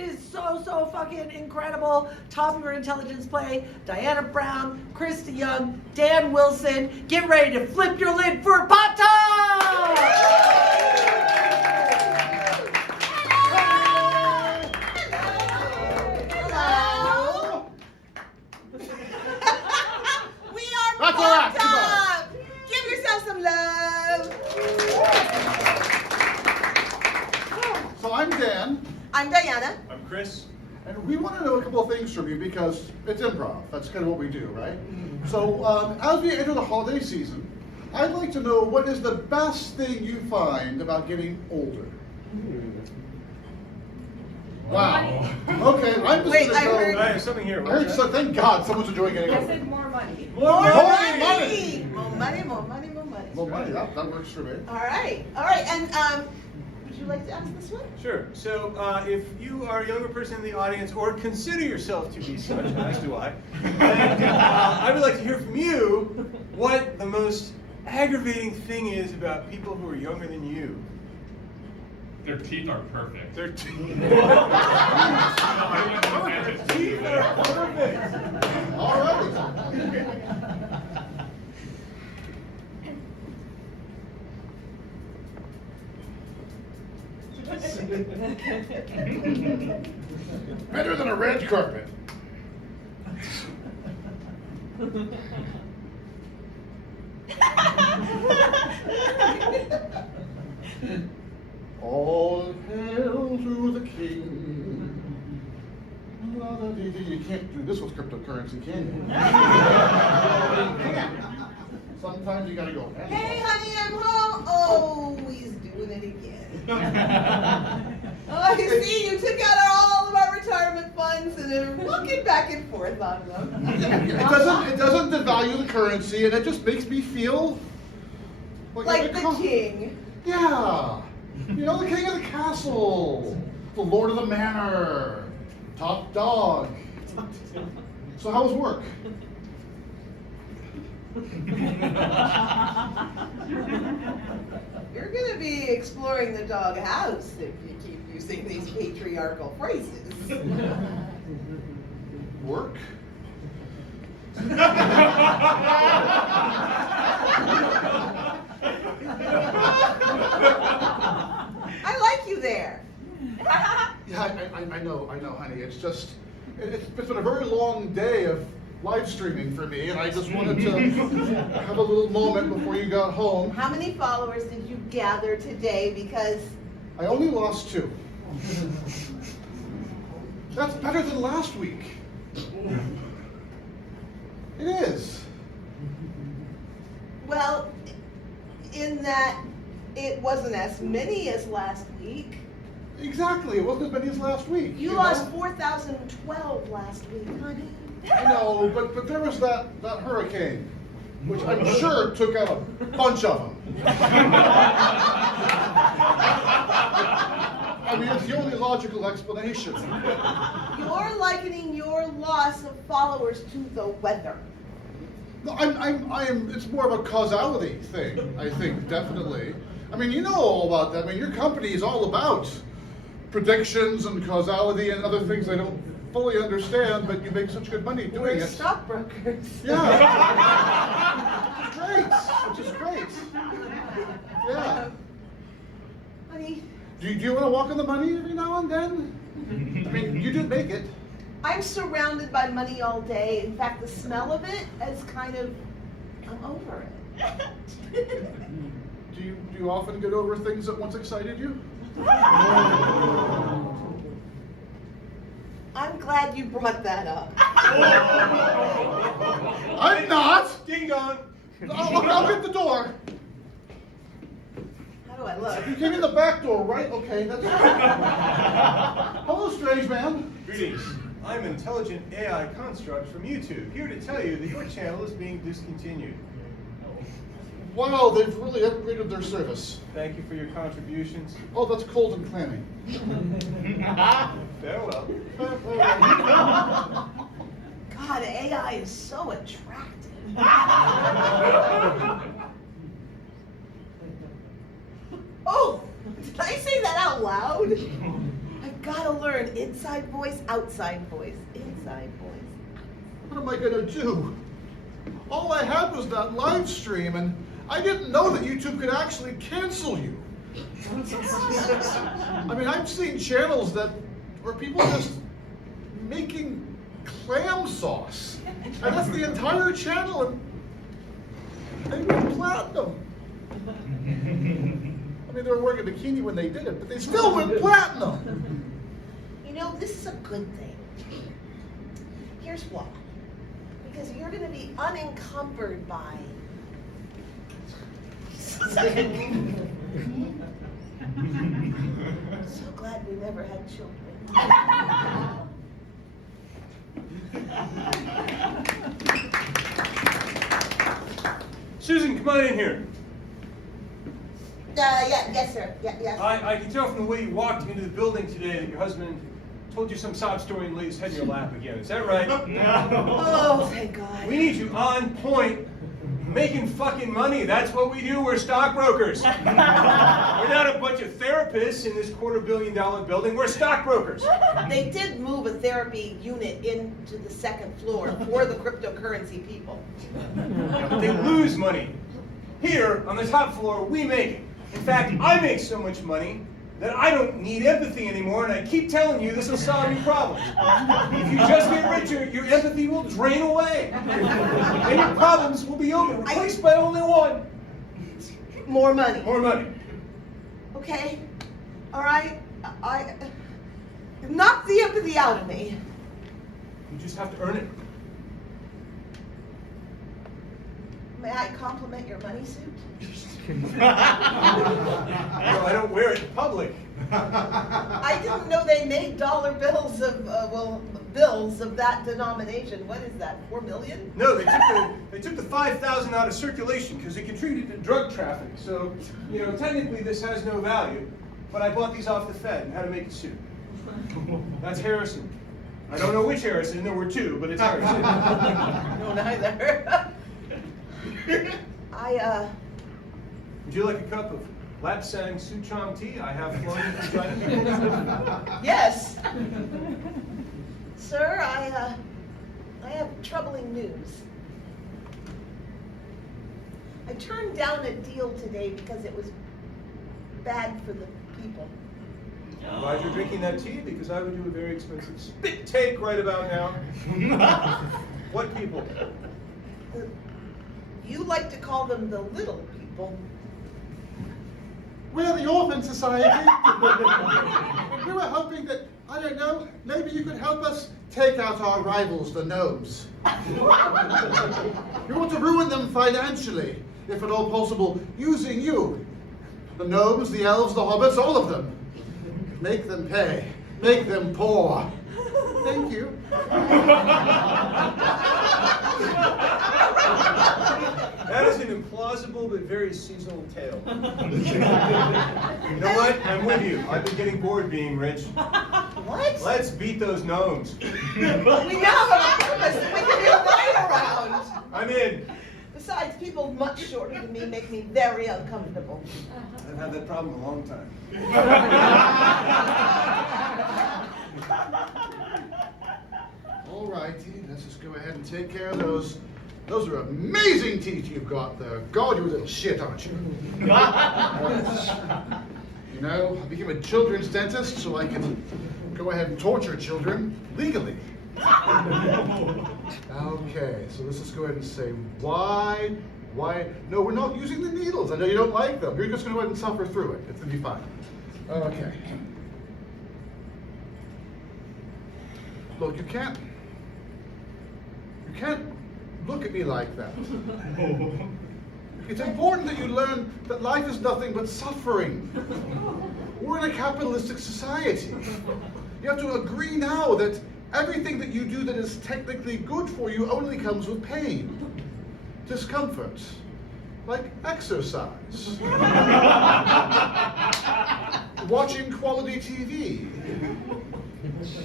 It is so fucking incredible. Top of your intelligence play, Diana Brown, Chris DeJong, Dan Wilson. Get ready to flip your lid for PopTop! We are PopTop! Give yourself some love! So I'm Dan. I'm Diana. I'm Chris. And we want to know a couple of things from you because it's improv. That's kind of what we do, right? So as we enter the holiday season, I'd like to know what is the best thing you find about getting older? Wow. Okay, I'm just Wait, gonna I go. heard- I have something here. I heard so, thank God someone's enjoying getting I older. said more money. More money! money! More money, more money, more money. Well, money, that works for me. All right, and would you like to ask this one? Sure. So, if you are a younger person in the audience, or consider yourself to be such, as do I, then, I would like to hear from you what the most aggravating thing is about people who are younger than you. Their teeth are perfect. Their teeth. Their Teeth are perfect. All right. Better than a red carpet. All hail to the king. You can't do this with cryptocurrency, can you? Sometimes you gotta go. Hey, honey, I'm home. Oh, he's doing it again. Oh, I see you took out all of our retirement funds and are looking back and forth on them. It doesn't devalue the currency, and it just makes me feel Like the king. Yeah, you know, the king of the castle, the lord of the manor, top dog. So how was work? You're gonna be exploring the dog house if you keep using these patriarchal phrases. Work? I like you there. Yeah, I know, honey. It's just, it's been a very long day of live streaming for me, and I just wanted to have a little moment before you got home. How many followers did you gather today? Because I only lost 2. That's better than last week. It is. well, in that it wasn't as many as last week. Exactly. It wasn't as many as last week. You lost 4,012 last week, honey. I know, but there was that hurricane, which I'm sure took out a bunch of them. I mean, it's the only logical explanation. You're likening your loss of followers to the weather. No, it's more of a causality thing, I think, definitely. I mean, you know all about that. I mean, your company is all about predictions and causality and other things I don't fully understand, but you make such good money doing We're it. stockbrokers. Yeah. Which is great. Yeah. Honey, Do you want to walk on the money every now and then? I mean, you do make it. I'm surrounded by money all day. In fact, the smell of it is kind of, I'm over it. Do you often get over things that once excited you? I'm glad you brought that up. I'm not. Ding dong. I'll get the door. How do I look? You came in the back door, right? Okay, that's Hello, strange man. Greetings. I'm an intelligent AI construct from YouTube, here to tell you that your channel is being discontinued. Wow, they've really upgraded their service. Thank you for your contributions. Oh, that's cold and clammy. Farewell. God, AI is so attractive. Oh, did I say that out loud? I've gotta learn inside voice, outside voice, inside voice. What am I gonna do? All I had was that live stream, and I didn't know that YouTube could actually cancel you. I mean, I've seen channels where people just making clam sauce, and that's the entire channel, and they went platinum. I mean, they were wearing a bikini when they did it, but they still went platinum. You know, this is a good thing. Here's why. Because you're going to be unencumbered by. So glad we never had children. Susan, come on in here. Yes, sir. Yes. I can tell from the way you walked into the building today that your husband told you some sob story and laid his head in your lap again. Is that right? Oh, thank God. We need you on point, making fucking money. That's what we do. We're stockbrokers. We're not a bunch of therapists in this $250 million building. We're stockbrokers. They did move a therapy unit into the second floor for the cryptocurrency people. But they lose money. Here, on the top floor, we make it. In fact, I make so much money that I don't need empathy anymore, and I keep telling you this will solve your problems. If you just get richer, your empathy will drain away. And your problems will be over, replaced by only one. More money. More money. Okay. All right. I knock the empathy out of me. You just have to earn it. May I compliment your money suit? No, I don't wear it in public. I didn't know they made dollar bills of bills of that denomination. What is that? 4 million? No, they took the 5,000 out of circulation because it contributed to drug traffic. So, technically this has no value. But I bought these off the Fed and had to make a suit. That's Harrison. I don't know which Harrison. There were two, but it's Harrison. No, neither. Would you like a cup of Lapsang Souchong tea? I have flowing from China. Yes. Sir, I have troubling news. I turned down a deal today because it was bad for the people. Glad you're drinking that tea because I would do a very expensive spit take right about now. What people? You like to call them the little people. We're the Orphan Society. We were hoping that, I don't know, maybe you could help us take out our rivals, the gnomes. We want to ruin them financially, if at all possible, using you. The gnomes, the elves, the hobbits, all of them. Make them pay. Make them poor. Thank you. That is an implausible but very seasonal tale. You know what? I'm with you. I've been getting bored being rich. What? Let's beat those gnomes. We now have a purpose that we can rely around. I'm in. Besides, people much shorter than me make me very uncomfortable. I've had that problem a long time. All righty, let's just go ahead and take care of those. Those are amazing teeth you've got there. God, you're a little shit, aren't you? You know, I became a children's dentist so I can go ahead and torture children legally. Okay, so let's just go ahead and say why? No, we're not using the needles. I know you don't like them. You're just going to go ahead and suffer through it. It's going to be fine. Okay. Look, you can't look at me like that. It's important that you learn that life is nothing but suffering. We're in a capitalistic society. You have to agree now that everything that you do that is technically good for you only comes with pain, discomfort, like exercise, watching quality TV,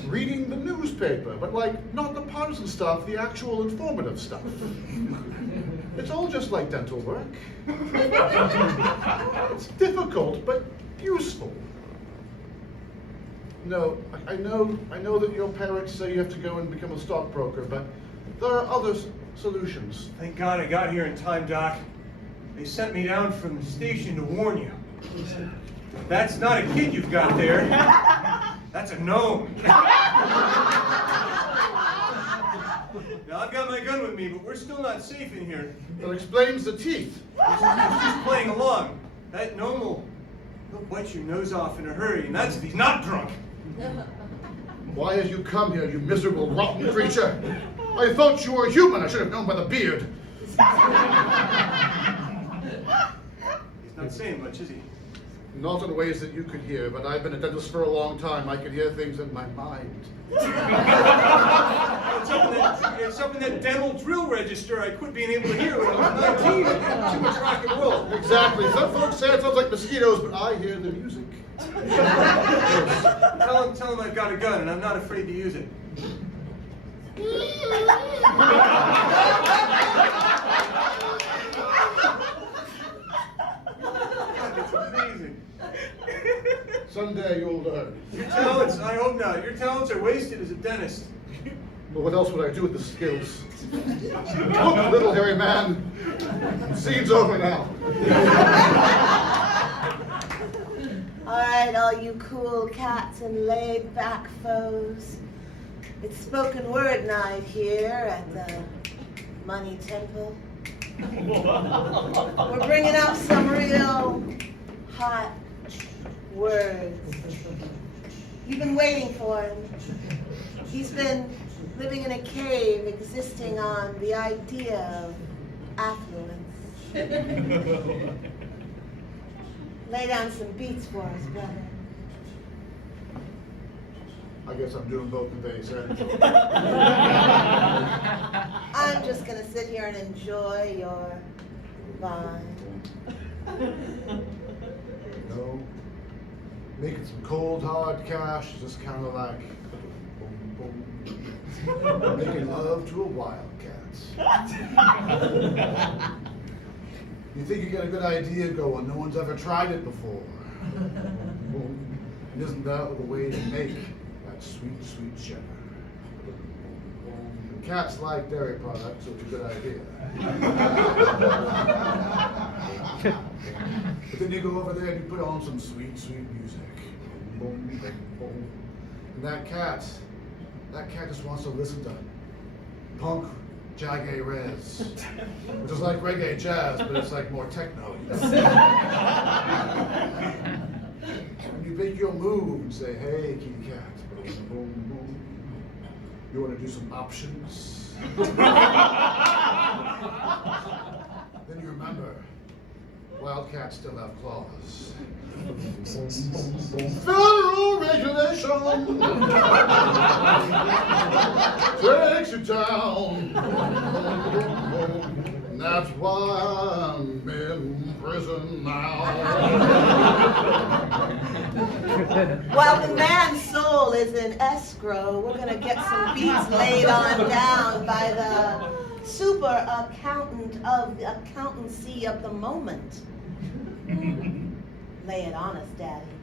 reading the newspaper, but like not the partisan stuff, the actual informative stuff. It's all just like dental work. It's difficult, but useful. No, I know that your parents say you have to go and become a stockbroker, but there are other solutions. Thank God I got here in time, Doc. They sent me down from the station to warn you. That's not a kid you've got there. That's a gnome. Now, I've got my gun with me, but we're still not safe in here. That explains the teeth. He's just playing along. That gnome he'll bite your nose off in a hurry, and that's if he's not drunk. Why have you come here, you miserable, rotten creature? I thought you were human. I should have known by the beard. He's not saying much, is he? Not in ways that you could hear, but I've been a dentist for a long time. I can hear things in my mind. It's up in that dental drill register I quit being able to hear when I was 19. I had too much rock and roll. Exactly. Some folks say it sounds like mosquitoes, but I hear the music. Tell him I've got a gun and I'm not afraid to use it. It's amazing. Someday you'll learn. Your talents, I hope not. Your talents are wasted as a dentist. But what else would I do with the skills? Look, little hairy man. Scene's over now. All right, all you cool cats and laid-back foes. It's spoken word night here at the Money Temple. We're bringing out some real hot words. You've been waiting for him. He's been living in a cave, existing on the idea of affluence. Lay down some beats for us, brother. I guess I'm doing both the bass end. I'm just gonna sit here and enjoy your vibe. No. Making some cold hard cash is just kind of like boom, boom. Making love to a wildcat. You think you got a good idea going, no one's ever tried it before. Boom. And isn't that the way to make that sweet, sweet cheddar? Cats like dairy products, so it's a good idea. But then you go over there and you put on some sweet, sweet music. Boom, boom, boom. And that cat just wants to listen to punk jaggy rez, which is like reggae jazz, but it's like more techno. And you make your move and say, hey, kitty cat, boom, boom, boom. You want to do some options? Then you remember, wildcats still have claws. Federal regulation takes you down. And that's why I'm in prison now. While the man's soul is in escrow, we're gonna get some beats laid on down by the super accountant of the accountancy of the moment. Lay it on us, Daddy.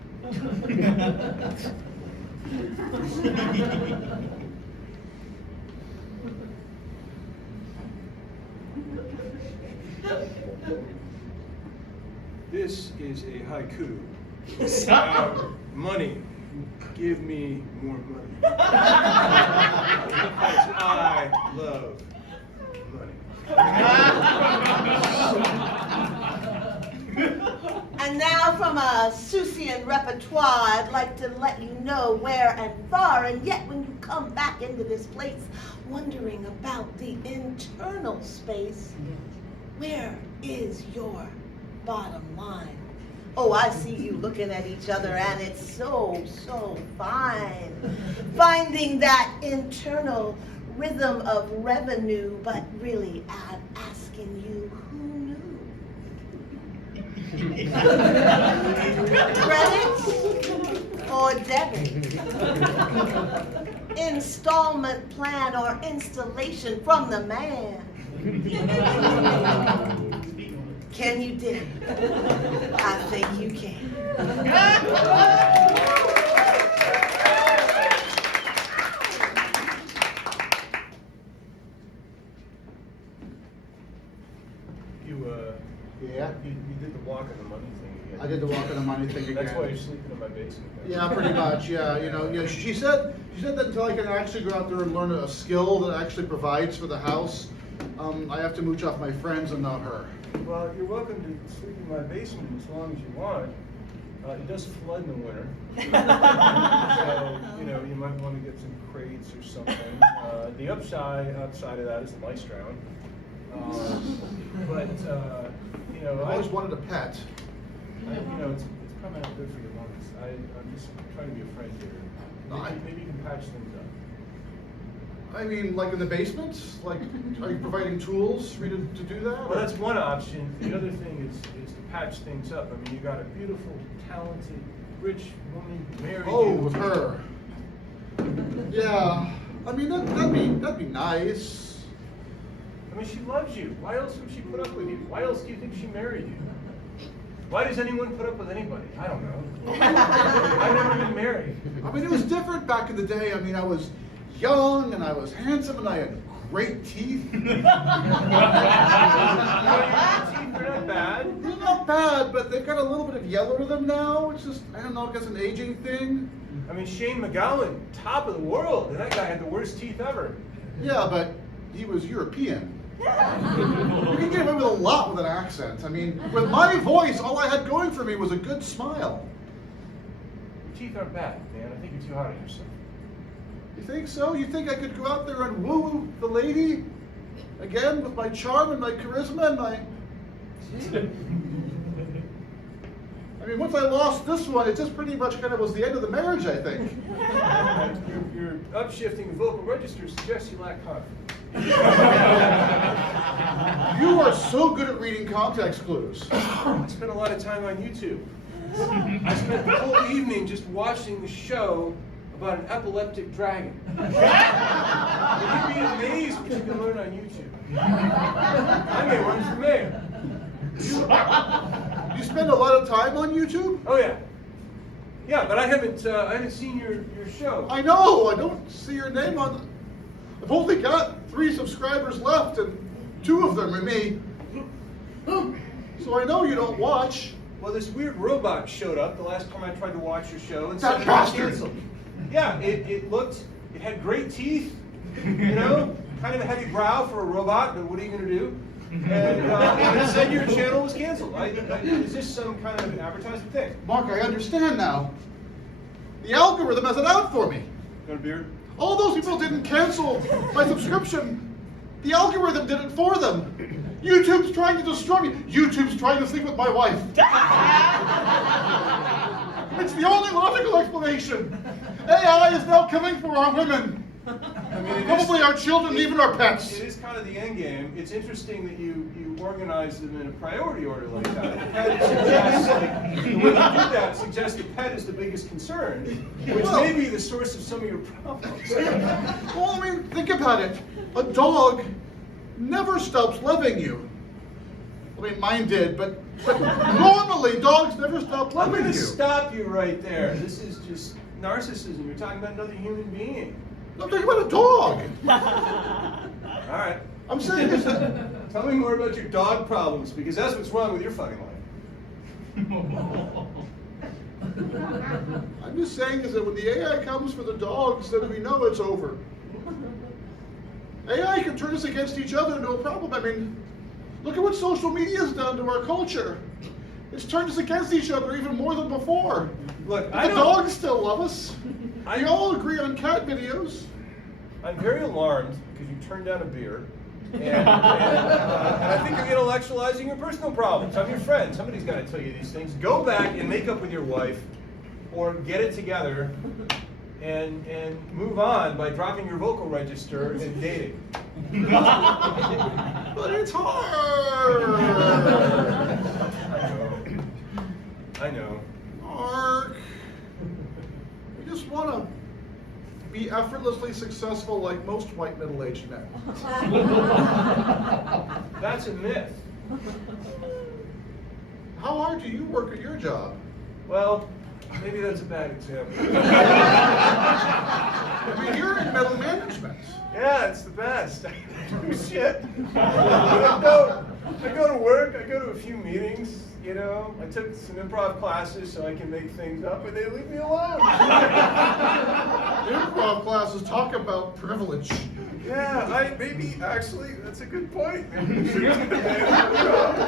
This is a haiku. Money. Give me more money. Because I love money. And now from a Seussian repertoire, I'd like to let you know where and far, and yet when you come back into this place, wondering about the internal space, where is your bottom line? Oh, I see you looking at each other, and it's so, so fine. Finding that internal rhythm of revenue, but really asking you, who knew? Credit or debit? Installment plan or installation from the man? Can you dig? I think you can. did the walk on the money thing again. That's why you're sleeping in my basement. Yeah, pretty much. Yeah, she said that until I can actually go out there and learn a skill that actually provides for the house, I have to mooch off my friends and not her. Well, you're welcome to sleep in my basement as long as you want. It does flood in the winter, so you might want to get some crates or something. The outside of that is the mice drown. But I've always wanted a pet. it's probably not good for your lungs. I'm just trying to be a friend here. Maybe you can patch things up. I mean, like in the basement? Like, are you providing tools for you to do that? Well, that's one option. The other thing is to patch things up. I mean, you got a beautiful, talented, rich woman married. Oh, with her. Yeah. I mean, that'd be nice. I mean, she loves you. Why else would she put up with you? Why else do you think she married you? Why does anyone put up with anybody? I don't know. I've never been married. I mean, it was different back in the day. I mean, I was young and I was handsome and I had great teeth. Your teeth are not bad. They're not bad, but they've got a little bit of yellow to them now. It's just, I don't know, I guess an aging thing. I mean, Shane McGowan, top of the world, and that guy had the worst teeth ever. Yeah, but he was European. You can get away with a lot with an accent. I mean, with my voice, all I had going for me was a good smile. Your teeth aren't bad, man. I think you're too hard on yourself. You think so? You think I could go out there and woo the lady again with my charm and my charisma and my... I mean, once I lost this one, it just pretty much kind of was the end of the marriage, I think. Your upshifting the vocal register suggests you lack confidence. You are so good at reading context clues. I spent a lot of time on YouTube. I spent the whole evening just watching the show about an epileptic dragon. You'd be amazed what you can learn on YouTube. I may run for mayor. You spend a lot of time on YouTube? Oh yeah. Yeah, but I haven't seen your show. I know, I don't see your name on... I've only got 3 subscribers left and 2 of them are me. So I know you don't watch. Well, this weird robot showed up the last time I tried to watch your show and That said it was bastard! canceled. Yeah, it had great teeth, kind of a heavy brow for a robot, but what are you going to do? And it said your channel was canceled. Is this some kind of advertising thing? Mark, I understand now. The algorithm has it out for me. Got a beard? All those people didn't cancel my subscription. The algorithm did it for them. YouTube's trying to destroy me. YouTube's trying to sleep with my wife. It's the only logical explanation. AI is now coming for our women. I mean, Probably our children, even our pets. It is kind of the end game. It's interesting that you organize them in a priority order like that. The pet suggests, the way you do that suggests the pet is the biggest concern, which may be the source of some of your problems. Well, I mean, think about it. A dog never stops loving you. I mean, mine did, but normally dogs never stop I'm loving going you. to stop you right there. This is just narcissism. You're talking about another human being. I'm talking about a dog. All right. I'm saying is that... Tell me more about your dog problems, because that's what's wrong with your fucking life. I'm just saying is that when the AI comes for the dogs, then we know it's over. AI can turn us against each other, no problem. I mean, look at what social media has done to our culture. It's turned us against each other even more than before. Look, But the dogs still love us. I- We all agree on cat videos. I'm very alarmed because you turned down a beer. And I think you're intellectualizing your personal problems. I'm your friend. Somebody's got to tell you these things. Go back and make up with your wife, or get it together, and move on by dropping your vocal register and dating. But it's hard. I know. Mark, we just want to be effortlessly successful like most white middle-aged men. That's a myth. How hard do you work at your job? Well, maybe that's a bad example. I mean, you're in middle management. Yeah, it's the best. I do shit. No I go to work, I go to a few meetings, you know. I took some improv classes so I can make things up, but they leave me alone. Improv classes talk about privilege. Yeah, maybe actually that's a good point. I don't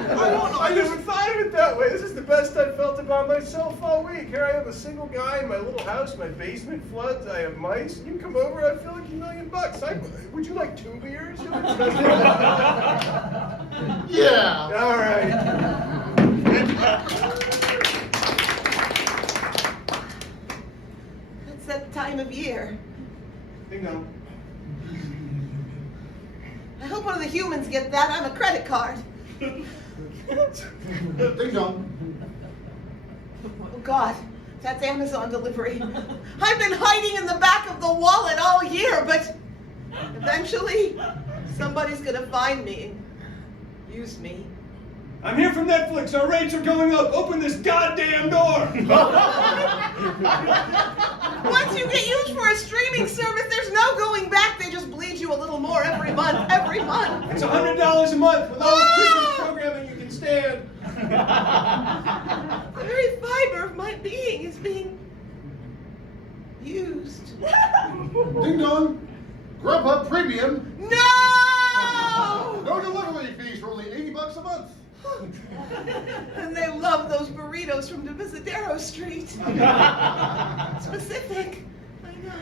know. I never thought of it that way. This is the best I've felt about myself all week. Here I am, a single guy in my little house. My basement floods. I have mice. You come over, I feel like $1 million. Would you like 2 beers? Yeah. All right. It's that time of year. Ding dong. I hope one of the humans get that. I'm a credit card. Ding dong. Oh God, that's Amazon delivery. I've been hiding in the back of the wallet all year, but eventually somebody's gonna find me and use me. I'm here from Netflix. Our rates are going up. Open this goddamn door. Once you get used for a streaming service, there's no going back. They just bleed you a little more every month, every month. It's $100 a month with all the Christmas programming you can stand. The very fiber of my being is being used. Ding dong. Grubhub Premium. No! No delivery fees for only $80 a month. And they love those burritos from Divisadero Street. Specific. I know.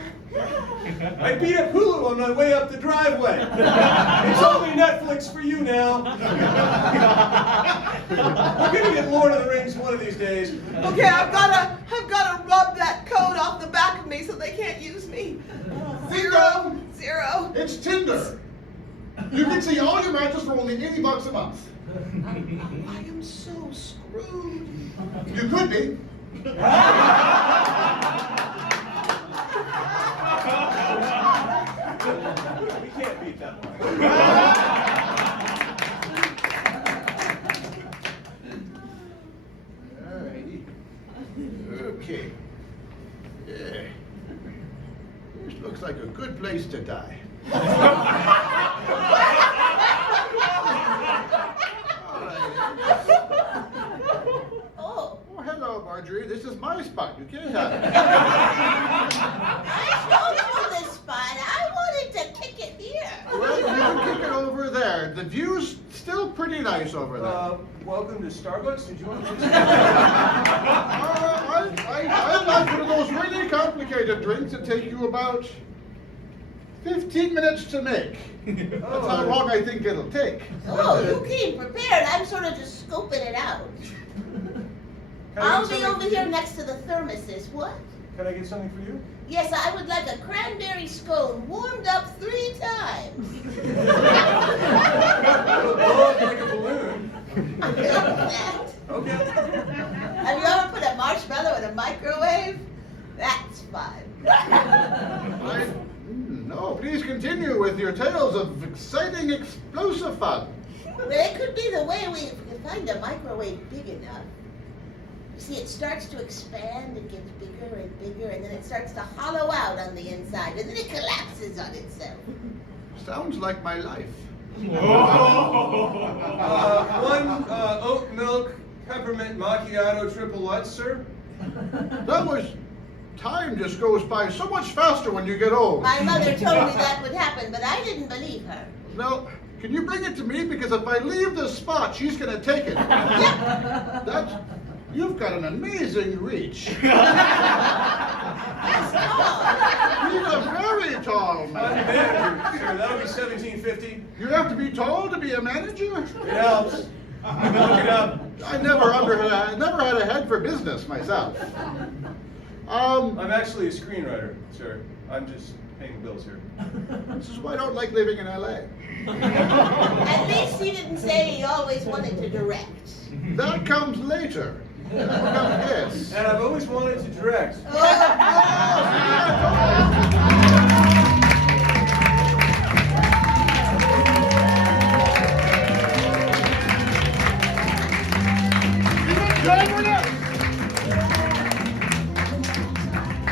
I beat up Hulu on my way up the driveway. It's only Netflix for you now. We're gonna get Lord of the Rings one of these days. Okay, I've gotta rub that coat off the back of me so they can't use me. Zero. Zero. It's Tinder. You can see all your matches for only $80 a month. I am so screwed. You could be. We can't beat that one. Alrighty. Okay. Yeah. This looks like a good place to die. Oh. Oh, hello, Marjorie. This is my spot. You can't have it. I told you this spot. I wanted to kick it here. Well, you can kick it over there. The view's still pretty nice over there. Welcome to Starbucks. Did you want to I'd like one of those really complicated drinks that take you about 15 minutes to make. That's how long I think it'll take. Oh, you came prepared. I'm sort of just scoping it out. I'll be over here next to the thermoses. What? Can I get something for you? Yes, I would like a cranberry scone warmed up 3 times. Blow up like a balloon. I love that. Okay. Have you ever put a marshmallow in a microwave? That's fun. No, please continue with your tales of exciting, explosive fun. Well, it could be the way we can find a microwave big enough. You see, it starts to expand, it gets bigger and bigger, and then it starts to hollow out on the inside, and then it collapses on itself. Sounds like my life. One oat milk peppermint macchiato triple Lutz, sir. That was... Time just goes by so much faster when you get old. My mother told me that would happen, but I didn't believe her. Now, can you bring it to me? Because if I leave this spot, she's going to take it. You've got an amazing reach. That's tall. He's a very tall I'm man. the manager, sir. That'll be $17.50. You have to be tall to be a manager? It helps. Look it up. I never had a head for business myself. I'm actually a screenwriter, sir. I'm just paying the bills here. This is why I don't like living in LA. At least he didn't say he always wanted to direct. That comes later. That comes, yes. And I've always wanted to direct. Oh,